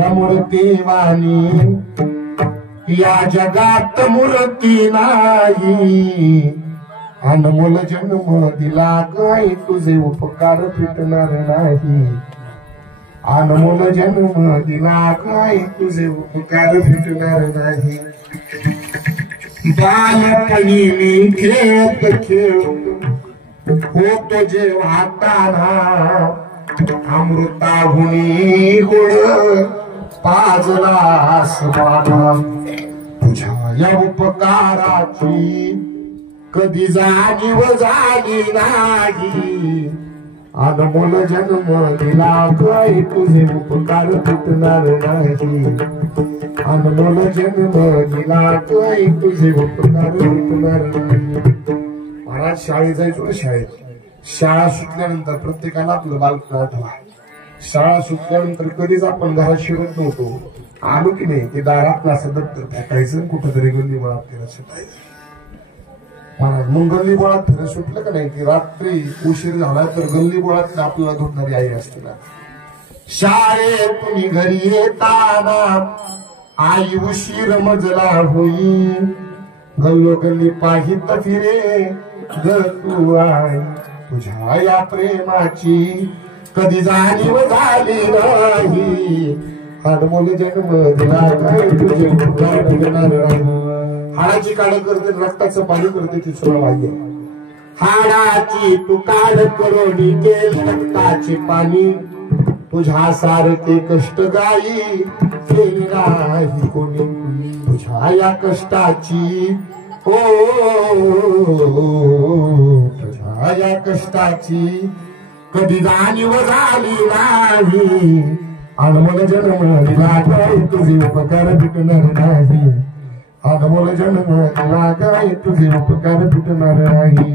तुझ्या मूर्तीवाणी या जगात मूर्ती नाही, अनमोल जन्म दिला काय तुझे उपकार फिटणार नाही, अनमोल जन्म दिला काय तुझे उपकार फिटणार नाही। बालपणी मी खेळत खेळत होतो जेव्हा ताना, अमृताहुनी गोड पाजलास माझा, तुझ्या या उपकाराची कधी जाणीव झाली नाही, अनमोल जन्म दिला काय तुझे उपकार फिटणार नाही, अनमोल जन्म दिला काय तुझे उपकार फिटणार नाही। महाराज शाळेत जायचो ना, शाळा सुटल्यानंतर प्रत्येकाला आपलं बालपण आठवा। शाळा सुटल्यानंतर कधीच आपण घरात शिरत नव्हतो, आलो की नाही ते दारात असं दप्तर फेकायचं, कुठंतरी गल्ली मुळात फिरत सुटायचं। महाराज मग गल्ली मुळात फिरत सुटलं का नाही की रात्री उशीर झाला तर गल्ली मुळात आपल्याला धुंडणारी आई असते ना। शाळेतून घरी येताना आई उशीर मजला होई, गल्लोगल्ली पाहित फिरे ग तू आई, तुझ्या या प्रेमाची कधी जाणीव झाली नाही, अनमोल जन्म दिला काय तुझे उपकार फिटणार नाही। हाडाची काढ करते रक्ताचं पाणी करते ती तुला माहिती, हाडाची तू काढ करोनी केल रक्ताचे पाणी, तुझ्या सारखे कष्ट गाई केले नाही कोणी, तुझ्या या कष्टाची हो तुझ्या या कष्टाची कधी जाणीव झाली नाही, अनमोल जन्म दिला काय तुझे उपकार फिटणार नाही, अनमोल जन्म दिला काय तुझे उपकार फिटणार नाही।